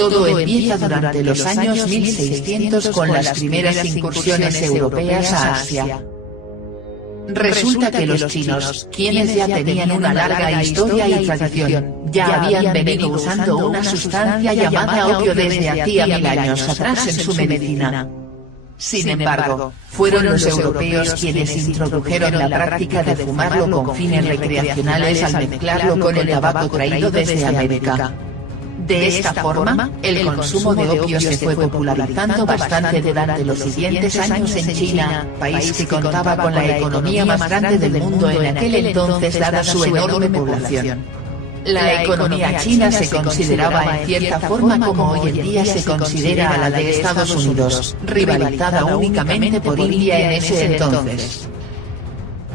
Todo empieza durante los años 1600 con las primeras incursiones europeas a Asia. Resulta que los chinos, quienes ya tenían una larga historia y tradición, ya habían venido usando una sustancia llamada opio desde hacía 1000 años atrás en su medicina. Sin embargo, fueron los europeos quienes introdujeron la práctica de fumarlo con fines recreacionales al mezclarlo con el tabaco traído desde América. De esta forma, el consumo de opio se fue popularizando bastante durante los siguientes años en China, país que contaba con la economía más grande del mundo en aquel entonces dada su enorme población. La economía china se consideraba en cierta forma como hoy en día se considera a la de Estados Unidos, rivalizada únicamente por India en ese entonces.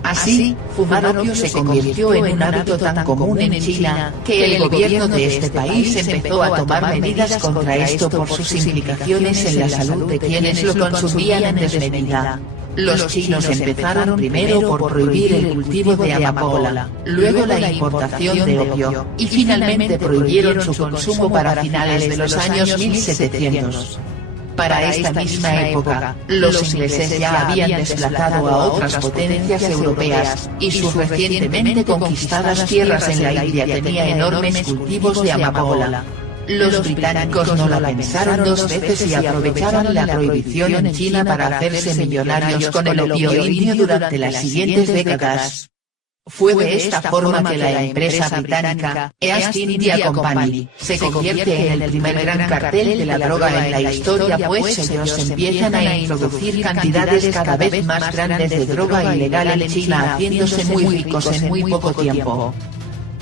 Así, fumar opio se convirtió en un hábito tan común en China, que el gobierno de este país empezó a tomar medidas contra esto por sus implicaciones en la salud de quienes lo consumían en desmedida. Los chinos empezaron primero por prohibir el cultivo de amapola, luego la importación de opio, y finalmente prohibieron su consumo para finales de los años 1700. Para esta misma época, los ingleses ya habían desplazado a otras potencias europeas, y sus recientemente conquistadas tierras en la India tenían enormes cultivos de amapola. Los británicos no la pensaron dos veces y aprovecharon la prohibición en China para hacerse millonarios con el opio indio durante las siguientes décadas. Fue de esta forma que la empresa británica, East India Company, se convierte en el primer gran cartel de la droga en la historia, pues ellos empiezan a introducir cantidades cada vez más grandes de droga ilegal en China, haciéndose muy ricos en muy poco tiempo.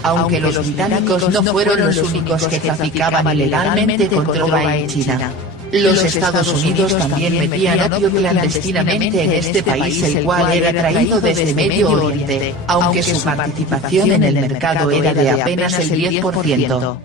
Aunque los británicos no fueron los únicos que traficaban ilegalmente con droga en China. Los Estados Unidos también metían opio clandestinamente en este país, el cual era traído desde Medio Oriente, aunque su participación en el mercado era de apenas el 10%.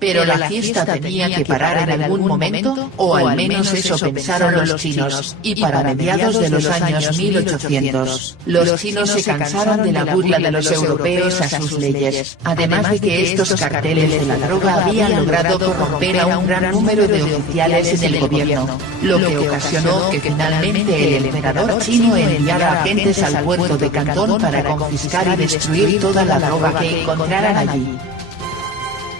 Pero la fiesta tenía que parar en algún momento, o al menos eso pensaron los chinos, y para mediados de los años 1800, los chinos se cansaron de la burla de los europeos a sus leyes, además de que estos carteles de la droga habían logrado corromper a un gran número de oficiales en el gobierno, lo que ocasionó que finalmente el emperador chino enviara agentes al puerto de Cantón para confiscar y destruir toda la droga que encontraran allí.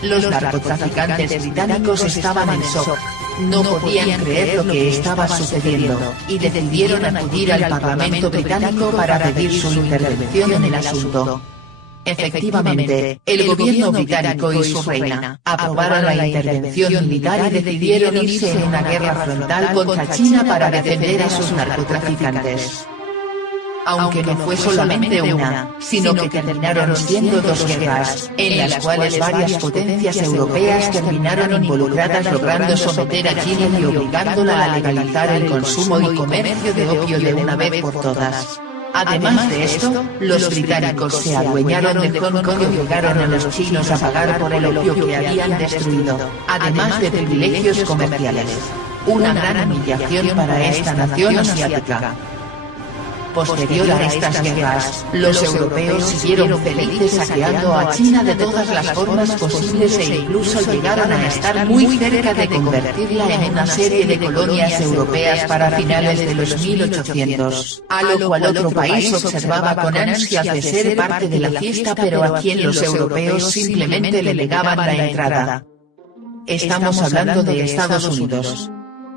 Los narcotraficantes británicos estaban en shock, no podían creer lo que estaba sucediendo, y decidieron acudir al Parlamento británico para pedir su intervención en el asunto. Efectivamente, el gobierno británico y su reina aprobaron la intervención militar y decidieron irse en una guerra frontal contra China para defender a sus narcotraficantes. Aunque no fue solamente una, sino que terminaron siendo dos guerras, en las cuales varias potencias europeas terminaron involucradas, logrando someter a China y obligándola a legalizar el consumo y comercio de opio de una vez por todas. Además de esto, los británicos se adueñaron de Hong Kong y obligaron a los chinos a pagar por el opio que habían destruido, además de privilegios comerciales. Una gran humillación para esta nación asiática. Posterior a estas guerras, los europeos siguieron felices saqueando a China de todas las formas posibles e incluso llegaron a estar muy cerca de convertirla en una serie de colonias europeas para finales de los 1800, a lo cual otro país observaba con ansias de ser parte de la fiesta, pero a quien los europeos simplemente le negaban la entrada. Estamos hablando de Estados Unidos.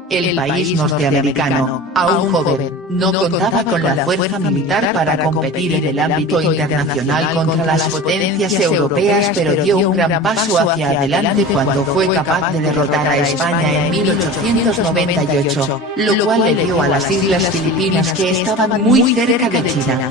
El país norteamericano, aún joven, no contaba con la fuerza militar para competir en el ámbito internacional contra las potencias europeas, pero dio un gran paso hacia adelante cuando fue capaz de derrotar a España en 1898, lo cual le dio a las Islas Filipinas, que estaban muy cerca de China.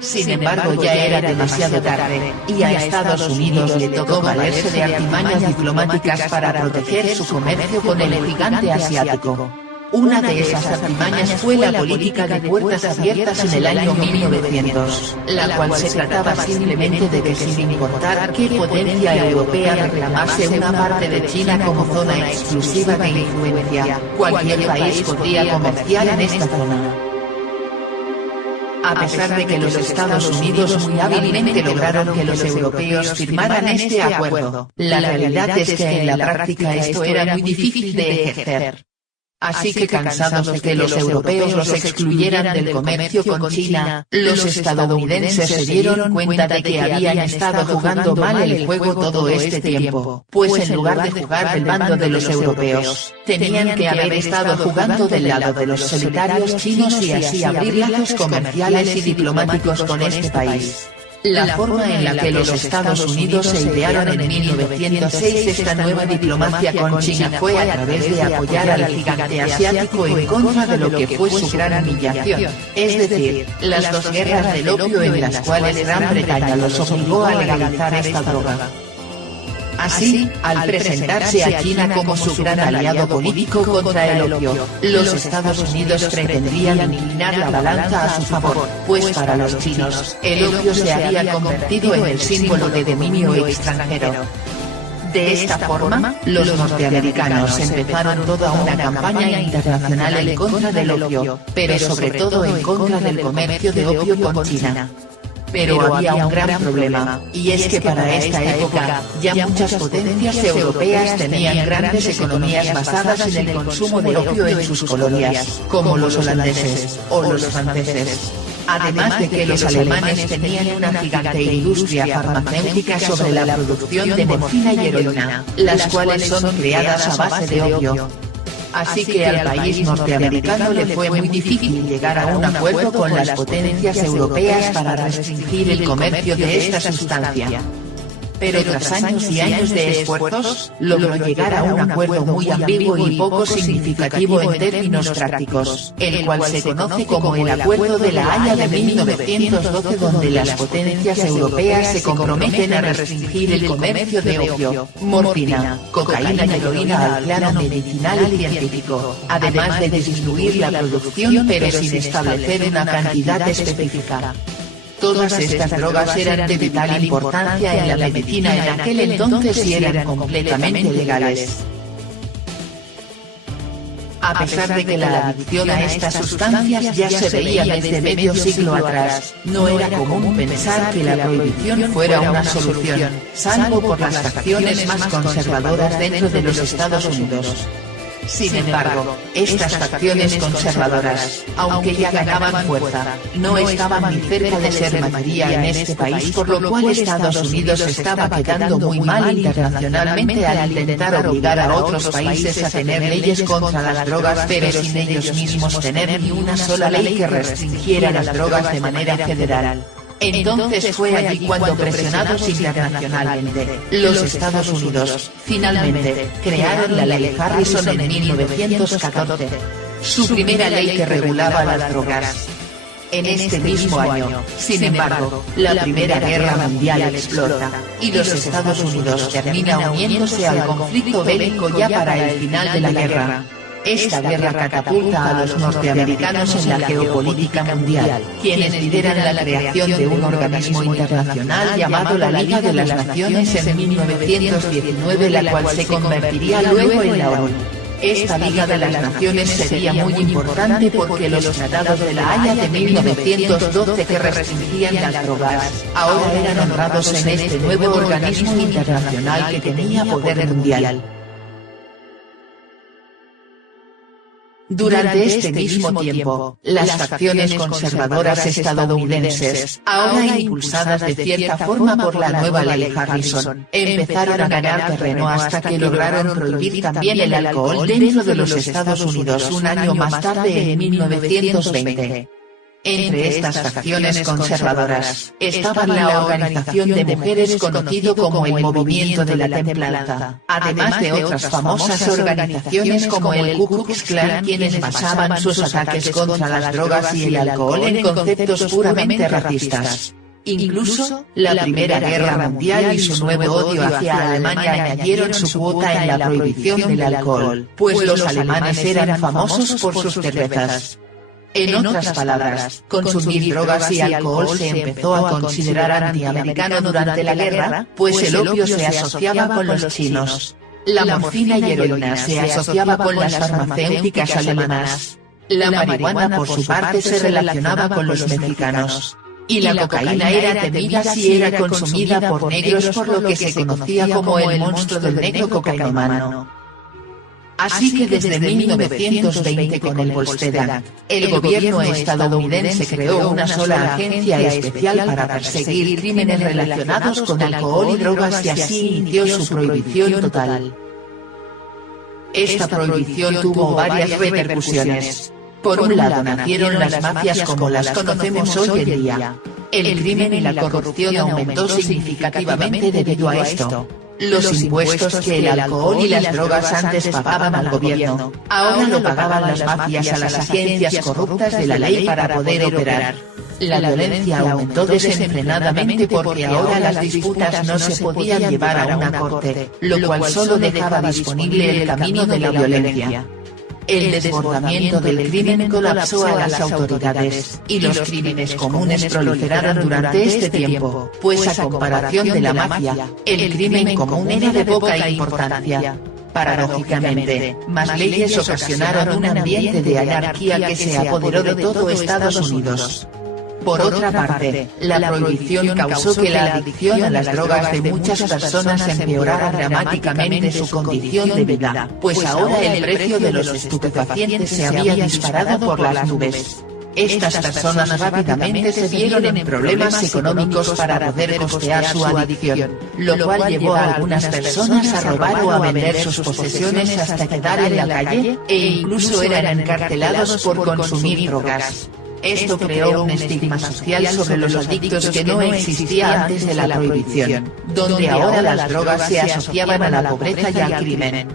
Sin embargo, ya era demasiado tarde, y a Estados Unidos le tocó valerse de artimañas diplomáticas para proteger su comercio con el gigante asiático. Una de esas artimañas fue la política de puertas abiertas en el año 1900, la cual se trataba simplemente de que sin importar qué potencia europea reclamase una parte de China como zona exclusiva de influencia, cualquier país podría comerciar en esta zona. A pesar de que los Estados Unidos muy hábilmente lograron que los europeos firmaran este acuerdo, la realidad es que en la práctica esto era muy difícil de ejercer. Así que cansados de que los europeos los excluyeran del comercio con China, los estadounidenses se dieron cuenta de que habían estado jugando mal el juego todo este tiempo, pues en lugar de jugar del bando de los europeos, tenían que haber estado jugando del lado de los solitarios chinos y así abrir lazos comerciales y diplomáticos con este país. La forma en la que los Estados Unidos se idearon en 1906 esta nueva diplomacia con China fue a través de apoyar al gigante asiático en contra de lo que fue su gran humillación, es decir, las dos guerras del opio en las cuales Gran Bretaña los obligó a legalizar esta droga. Así, al presentarse a China como su gran aliado político contra el opio, los Estados Unidos pretendían inclinar la balanza a su favor, pues para los chinos, el opio se había convertido en el símbolo de dominio extranjero. De esta forma, los norteamericanos empezaron toda una campaña internacional en contra del opio, pero sobre todo en contra del comercio de opio con China. Pero había un gran problema, y es que para esta época, ya muchas potencias europeas tenían grandes economías basadas en el consumo de opio en sus colonias, como los holandeses o los franceses. Además de que los alemanes tenían una gigante industria farmacéutica sobre la producción de morfina y heroína, las cuales son creadas a base de opio. Así que al país norteamericano le fue muy difícil llegar a un acuerdo con las potencias europeas para restringir el comercio de esta sustancia. Pero tras años y años de esfuerzos, logró llegar a un acuerdo muy ambiguo y poco significativo en términos prácticos, el cual se conoce como el Acuerdo de La Haya de 1912, donde las potencias europeas se comprometen a restringir el comercio de opio, morfina, cocaína y heroína al plano medicinal y científico, además de disminuir la producción pero sin establecer una cantidad específica. Todas estas drogas eran de vital importancia en la medicina en aquel entonces y eran completamente legales. A pesar de que la adicción a estas sustancias ya se veía desde medio siglo atrás, no era común pensar que la prohibición fuera una solución, salvo por las facciones más conservadoras dentro de los Estados Unidos. Sin embargo, estas facciones conservadoras, aunque ya ganaban fuerza, no estaban ni cerca de ser mayoría en este país, por lo cual Estados Unidos estaba quedando muy mal internacionalmente al intentar obligar a otros países a tener leyes contra las drogas, pero sin ellos mismos tener ni una sola ley que restringiera las drogas de manera federal. Entonces fue allí cuando, presionados internacionalmente, los Estados Unidos, finalmente, crearon la Ley Harrison en 1914, su primera ley que regulaba las drogas. En este mismo año, sin embargo, la Primera Guerra Mundial explota, y los Estados Unidos termina uniéndose al conflicto bélico ya para el final de la guerra. Esta guerra catapulta a los norteamericanos en la geopolítica mundial, quienes lideran la creación de un organismo internacional llamado la Liga de las Naciones en 1919, la cual se convertiría luego en la ONU. Esta Liga de las Naciones sería muy importante porque los tratados de La Haya de 1912 que restringían las drogas, ahora eran honrados en este nuevo organismo internacional que tenía poder mundial. Durante este mismo tiempo, las facciones conservadoras estadounidenses, ahora impulsadas de cierta forma por la nueva ley Harrison, empezaron a ganar terreno hasta que lograron prohibir también el alcohol dentro de los Estados Unidos un año más tarde, en 1920. Entre estas facciones conservadoras, estaba la organización de mujeres conocido como el Movimiento de la Templanza, además de otras famosas organizaciones como el Ku Klux Klan, quienes basaban sus ataques contra las drogas y el alcohol en conceptos puramente racistas. Incluso, la Primera Guerra Mundial y su nuevo odio hacia Alemania añadieron su cuota en la prohibición del alcohol, pues los alemanes eran famosos por sus cervezas. En otras palabras, consumir drogas y alcohol se empezó a considerar antiamericano durante la guerra, pues el opio se asociaba con los chinos. La morfina y heroína se asociaba con las farmacéuticas alemanas. La marihuana por su parte se relacionaba con los mexicanos. Y la cocaína era temida si era consumida por negros, por lo que se conocía como el monstruo del negro cocainómano. Así que desde 1920 con el Volstead Act, el gobierno estadounidense creó una sola agencia especial para perseguir crímenes relacionados con alcohol y drogas y así inició su prohibición total. Esta prohibición tuvo varias repercusiones. Por un lado nacieron las mafias como las conocemos hoy en día. El crimen y la corrupción aumentó significativamente debido a esto. Los impuestos que el alcohol y las drogas antes pagaban al gobierno, ahora lo pagaban las mafias a las agencias corruptas de la ley para poder operar. La violencia aumentó desenfrenadamente porque ahora las disputas no se podían llevar a una corte, lo cual solo dejaba disponible el camino de la violencia. El desbordamiento del crimen colapsó a las autoridades, y los crímenes comunes proliferaron durante este tiempo, pues a comparación de la mafia, el crimen común era de poca importancia. Paradójicamente, más leyes ocasionaron un ambiente de anarquía que se apoderó de todo Estados Unidos. Por otra parte, la prohibición causó que la adicción a las drogas de muchas personas empeorara dramáticamente su condición de vida, pues ahora el precio de los estupefacientes se había disparado por las nubes. Estas personas rápidamente se vieron en problemas económicos para poder costear su adicción, lo cual llevó a algunas personas a robar o a vender sus posesiones hasta quedar en la calle, e incluso eran encarcelados por consumir drogas. Esto creó un estigma social sobre los adictos que no existía antes de la prohibición, donde ahora las drogas se asociaban a la pobreza y al crimen.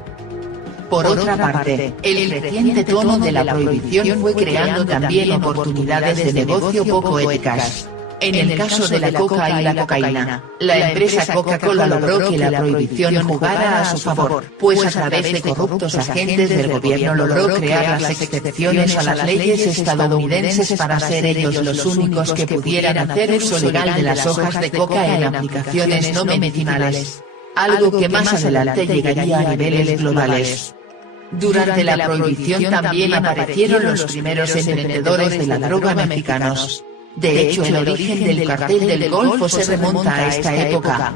Por otra parte, el creciente tono de la prohibición fue creando también oportunidades de negocio poco éticas. En el caso de la coca y la cocaína, la empresa Coca-Cola logró que la prohibición jugara a su favor, pues a través de corruptos agentes del gobierno logró crear las excepciones a las leyes estadounidenses para ser ellos los únicos que pudieran hacer uso legal de las hojas de coca en aplicaciones no medicinales, algo que más adelante llegaría a niveles globales. Durante la prohibición también aparecieron los primeros emprendedores de la droga mexicanos. De hecho, el origen del cartel del Golfo se remonta a esta época.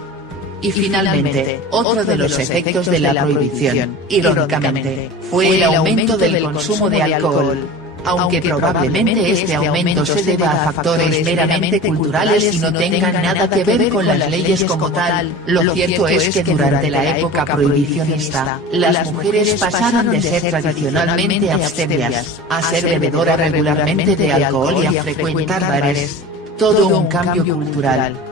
Y finalmente, otro de los efectos de la prohibición, irónicamente, fue el aumento del consumo de alcohol. Aunque probablemente este aumento se deba a factores meramente culturales y no tengan nada que ver con las leyes como tal, lo cierto es que durante la época prohibicionista, las mujeres pasaron de ser tradicionalmente abstemias, a ser bebedoras regularmente de alcohol y a frecuentar bares. Todo un cambio cultural.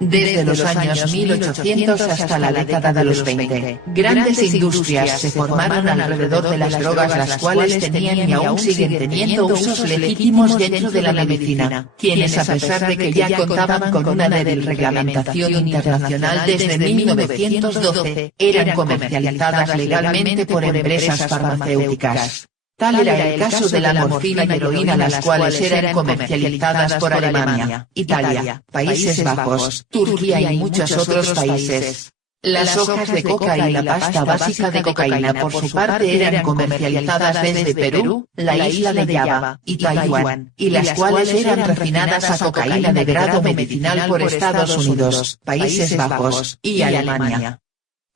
Desde los años 1800 hasta la década de los 20, grandes industrias se formaron alrededor de las drogas, las cuales tenían y aún siguen teniendo usos legítimos dentro de la medicina, quienes a pesar de que ya contaban con una reglamentación internacional desde 1912, eran comercializadas legalmente por empresas farmacéuticas. Tal era el caso de la morfina y heroína, las cuales eran comercializadas por Alemania, Italia, Países Bajos, Turquía y muchos otros países. Las hojas de coca y la pasta básica de cocaína por su parte eran comercializadas desde Perú, la isla de Java y Taiwán, y las cuales eran refinadas a cocaína de grado medicinal por Estados Unidos, Países Bajos y Alemania.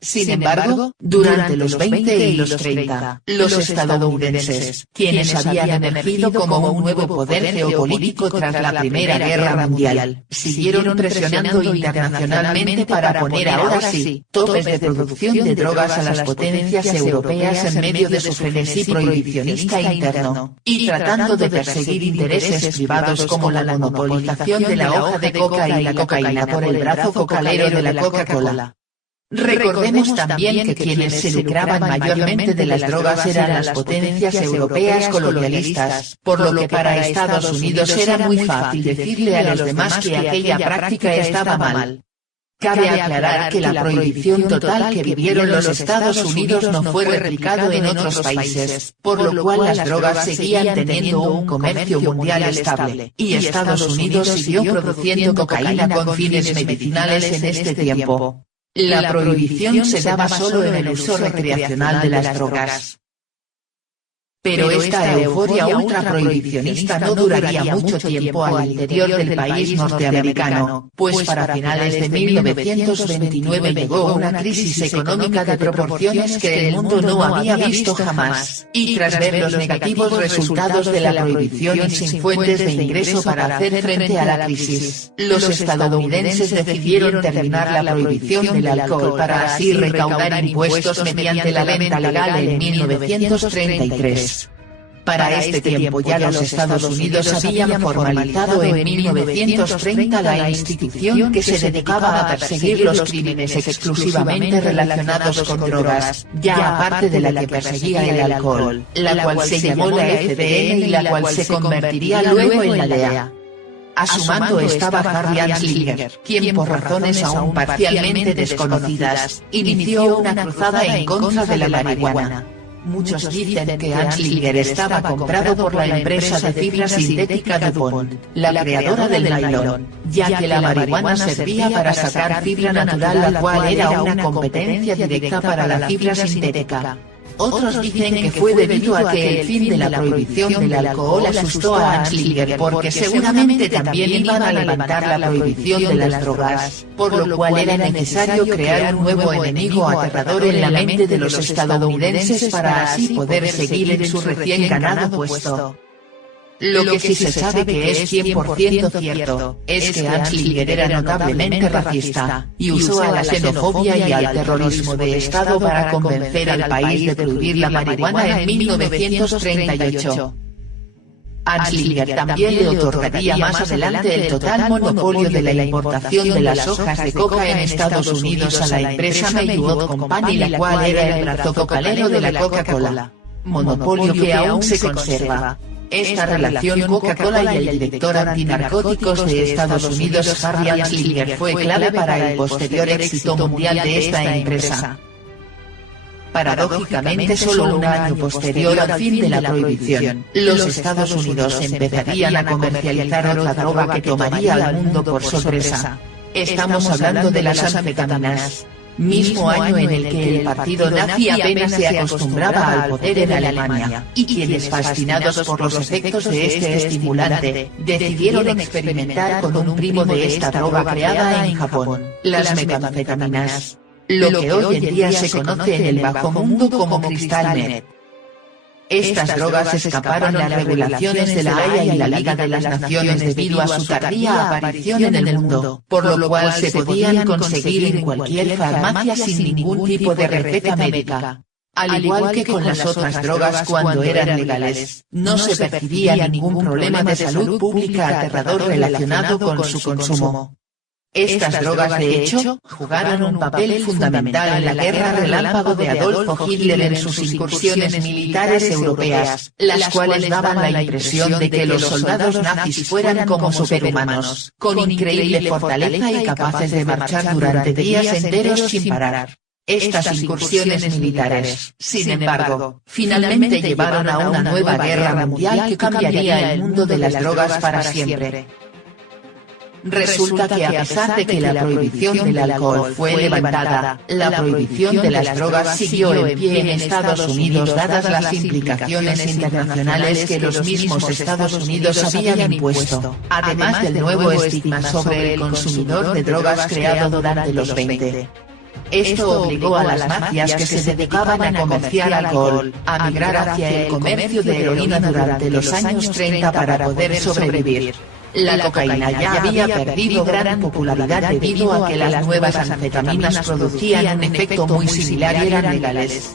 Sin embargo, durante los 20 y los 30, los estadounidenses, quienes habían emergido como un nuevo poder geopolítico tras la Primera Guerra Mundial, siguieron presionando internacionalmente para poner ahora sí topes de producción de drogas a las potencias europeas en medio de su frenesí prohibicionista interno, y tratando de perseguir intereses privados como la monopolización de la hoja de coca y la cocaína por el brazo cocalero de la Coca-Cola. Recordemos también que quienes se lucraban mayormente de las drogas eran las potencias europeas colonialistas, por lo que para Estados Unidos era muy fácil decirle a los demás que aquella práctica estaba mal. Cabe aclarar que la prohibición total que vivieron los Estados Unidos no fue replicado en otros países, por lo cual las drogas seguían teniendo un comercio mundial estable, y Estados Unidos siguió produciendo cocaína con fines medicinales en este tiempo. La prohibición se daba solo en el uso recreacional de las drogas. Pero esta euforia ultraprohibicionista no duraría mucho tiempo al interior del país norteamericano, pues para finales de 1929 llegó una crisis económica de proporciones que el mundo no había visto jamás, y tras ver los negativos resultados de la prohibición y sin fuentes de ingreso para hacer frente a la crisis, los estadounidenses decidieron terminar la prohibición del alcohol para así recaudar impuestos mediante la venta legal en 1933. Para este tiempo ya los Estados Unidos habían formalizado en 1930 la institución que se dedicaba a perseguir los crímenes exclusivamente relacionados con drogas, ya aparte de la que perseguía el alcohol, la cual se llamó la FBN y la cual se convertiría luego en la DEA. A su mando estaba Harry Anslinger, quien por razones aún parcialmente desconocidas, inició una cruzada en contra de la marihuana. Muchos dicen que Anslinger estaba comprado por la empresa de fibra sintética DuPont, la creadora del nailon, ya que la marihuana servía para sacar fibra natural, la cual era una competencia directa para la fibra sintética. Otros dicen que fue debido a que el fin de la prohibición del alcohol asustó a Anslinger porque seguramente también iban a levantar la prohibición de las drogas, por lo cual era necesario crear un nuevo enemigo aterrador en la mente de los estadounidenses para así poder seguir en su recién ganado puesto. Lo que sí se sabe que es 100% cierto, es que Anslinger era notablemente racista, y usó a la xenofobia y al terrorismo de Estado para convencer al país de prohibir la marihuana en 1938. Anslinger también le otorgaría más adelante el total monopolio de la importación de las hojas de coca en Estados Unidos a la empresa Maywood Company, la cual era el brazo cocalero de la Coca-Cola, monopolio que aún se conserva. Esta relación Coca-Cola y el director antinarcóticos de Estados Unidos Harry Anslinger fue clave para el posterior éxito mundial de esta empresa. Paradójicamente, solo un año posterior al fin de la prohibición, los Estados Unidos empezarían a comercializar otra droga que tomaría al mundo por sorpresa. Estamos hablando de las anfetaminas. Mismo año en el que el partido nazi apenas se acostumbraba al poder en Alemania, y quienes, fascinados por los efectos de este estimulante, decidieron experimentar con un primo de esta droga creada en Japón, las metanfetaminas. Lo que hoy en día se conoce en el bajo mundo como Crystal Meth. Estas drogas escaparon las regulaciones de la Haya y la Liga de las Naciones debido a su tardía aparición en el mundo, por lo cual se podían conseguir en cualquier farmacia sin ningún tipo de receta médica. Al igual que con las otras drogas cuando eran legales, no se percibía ningún problema de salud pública aterrador relacionado con su consumo. Estas drogas, de hecho, jugaron un papel fundamental en la guerra relámpago de Adolfo Hitler en sus incursiones militares europeas, las cuales daban la impresión de que los soldados nazis fueran como superhumanos, con increíble fortaleza y capaces de marchar durante días enteros sin parar. Estas incursiones militares, sin embargo, finalmente llevaron a una nueva guerra mundial que cambiaría el mundo de las drogas para siempre. Resulta que a pesar de que la prohibición del alcohol fue levantada, la prohibición de las drogas siguió en pie en Estados Unidos dadas las implicaciones internacionales que los mismos Estados Unidos habían impuesto, además del nuevo estigma sobre el consumidor de drogas creado durante los 20. Esto obligó a las mafias que se dedicaban a comerciar alcohol a migrar hacia el comercio de heroína durante los años 30 para poder sobrevivir. La cocaína ya había perdido gran popularidad debido a que las nuevas anfetaminas producían un efecto muy similar y eran legales.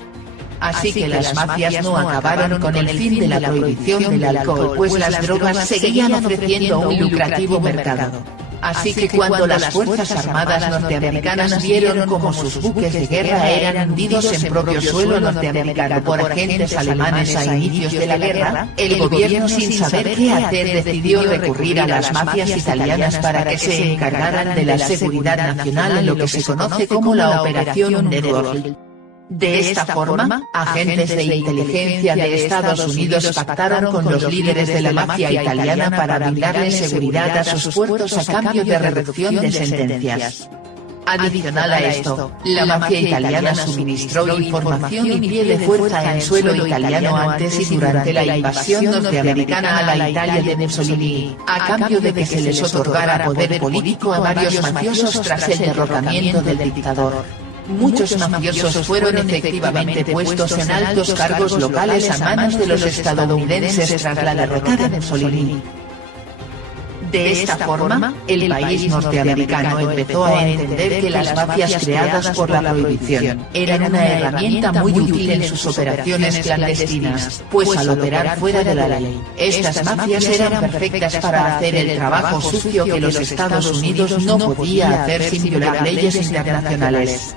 Así que las mafias no acabaron con el fin de la prohibición del alcohol, pues las drogas seguían ofreciendo un lucrativo mercado. Así que cuando las Fuerzas Armadas norteamericanas vieron cómo sus buques de guerra eran hundidos en propio suelo norteamericano por agentes alemanes a inicios de la guerra, el gobierno, sin saber qué hacer, decidió recurrir a las mafias italianas para que se encargaran de la seguridad nacional en lo que se conoce como la Operación Underworld. De esta forma, agentes de inteligencia de Estados Unidos pactaron con los líderes de la mafia italiana para brindarle seguridad a sus puertos a cambio de reducción de sentencias. Adicional a esto, la mafia italiana suministró información y pie de fuerza en suelo italiano antes y durante la invasión norteamericana a la Italia de Mussolini, a cambio de que se les otorgara poder político a varios mafiosos tras el derrocamiento del dictador. Muchos mafiosos fueron efectivamente puestos en altos cargos locales a manos de los estadounidenses tras la derrota de Mussolini. De esta forma, el país norteamericano empezó a entender que las mafias creadas por la prohibición eran una herramienta muy útil en sus operaciones clandestinas, pues al operar fuera de la ley, estas mafias eran perfectas para hacer el trabajo sucio que los Estados Unidos no podía hacer sin violar leyes internacionales.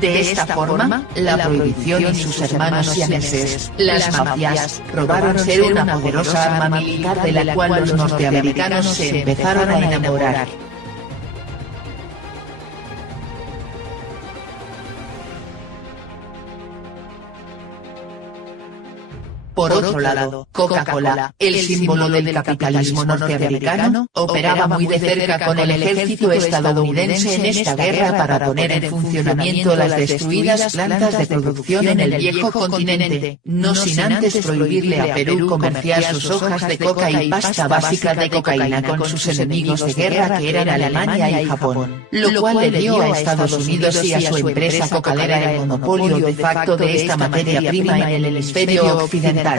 De esta forma, la prohibición y sus hermanos siameses, las mafias, probaron ser una poderosa arma militar de la cual los norteamericanos se empezaron a enamorar. Por otro lado, Coca-Cola, el símbolo del capitalismo norteamericano, operaba muy de cerca con el ejército estadounidense en esta guerra para poner en funcionamiento las destruidas plantas de producción en el viejo continente, no sin antes prohibirle a Perú comerciar sus hojas de coca y pasta básica de cocaína con sus enemigos de guerra que eran Alemania y Japón, lo cual le dio a Estados Unidos y a su empresa cocalera el monopolio de facto de esta materia prima en el hemisferio occidental.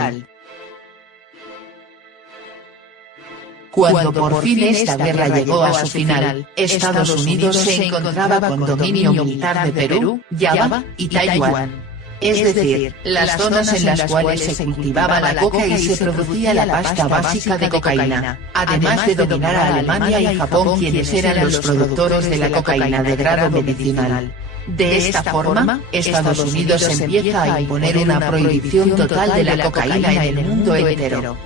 Cuando por fin esta guerra llegó a su final, Estados Unidos se encontraba con dominio militar de Perú, Java y Taiwán. Es decir, las zonas en las cuales se cultivaba la coca y se producía la pasta básica de cocaína, además de dominar a Alemania y Japón, quienes eran los productores de la cocaína de grado medicinal. De esta forma, Estados Unidos empieza a imponer una prohibición total de la cocaína en el mundo entero.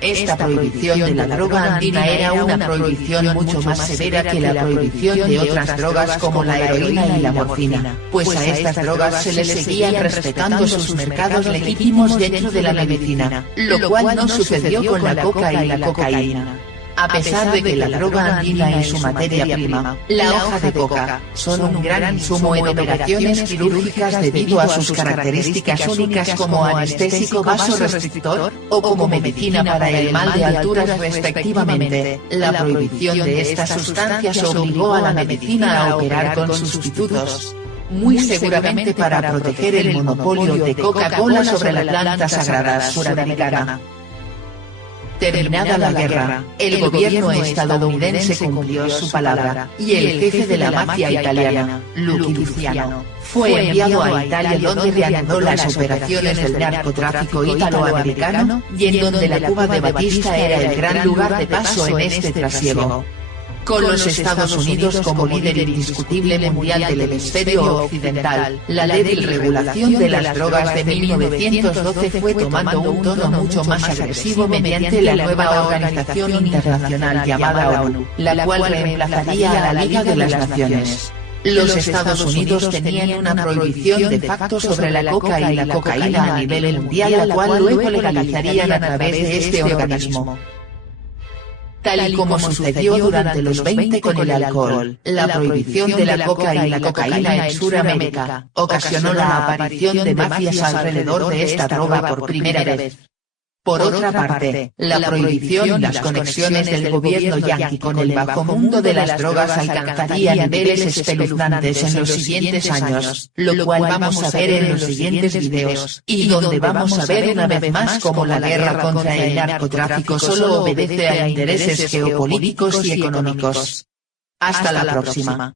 Esta prohibición de la droga andina era una prohibición mucho más severa que la prohibición de otras drogas como la heroína y la morfina, pues a estas drogas se les seguían respetando sus mercados legítimos dentro de la medicina, lo cual no sucedió con la coca y la cocaína. A pesar de que la droga andina y su materia prima, la hoja de coca, son un gran insumo en operaciones quirúrgicas debido a sus características únicas como anestésico vasorestrictor, o como medicina para el mal de alturas respectivamente, la prohibición de estas sustancias obligó a la medicina a operar con sustitutos, muy seguramente para proteger el monopolio de Coca-Cola sobre la planta sagrada suramericana. Terminada la guerra, el gobierno estadounidense cumplió su palabra, y el jefe de la mafia italiana, Lucky Luciano, fue enviado a Italia donde reanudó las operaciones del narcotráfico italoamericano, y en donde la Cuba de Batista era el gran lugar de paso en este trasiego. Con los Estados Unidos como líder indiscutible mundial del hemisferio occidental, la débil regulación de las drogas de 1912 fue tomando un tono mucho más agresivo mediante la nueva organización internacional llamada ONU, la cual reemplazaría a la Liga de las Naciones. Los Estados Unidos tenían una prohibición de facto sobre la coca y la cocaína a nivel mundial, la cual luego legalizarían a través de este organismo. Tal y como sucedió durante los 20 con el alcohol, la prohibición de la coca y la cocaína en Sudamérica ocasionó la aparición de mafias alrededor de esta droga por primera vez. Por otra parte, la prohibición y las conexiones del gobierno yanqui con el bajo mundo de las drogas alcanzaría niveles espeluznantes en los siguientes años, lo cual vamos a ver en los siguientes videos, y donde vamos a ver una vez más cómo la guerra contra el narcotráfico solo obedece a intereses geopolíticos y económicos. Hasta la próxima.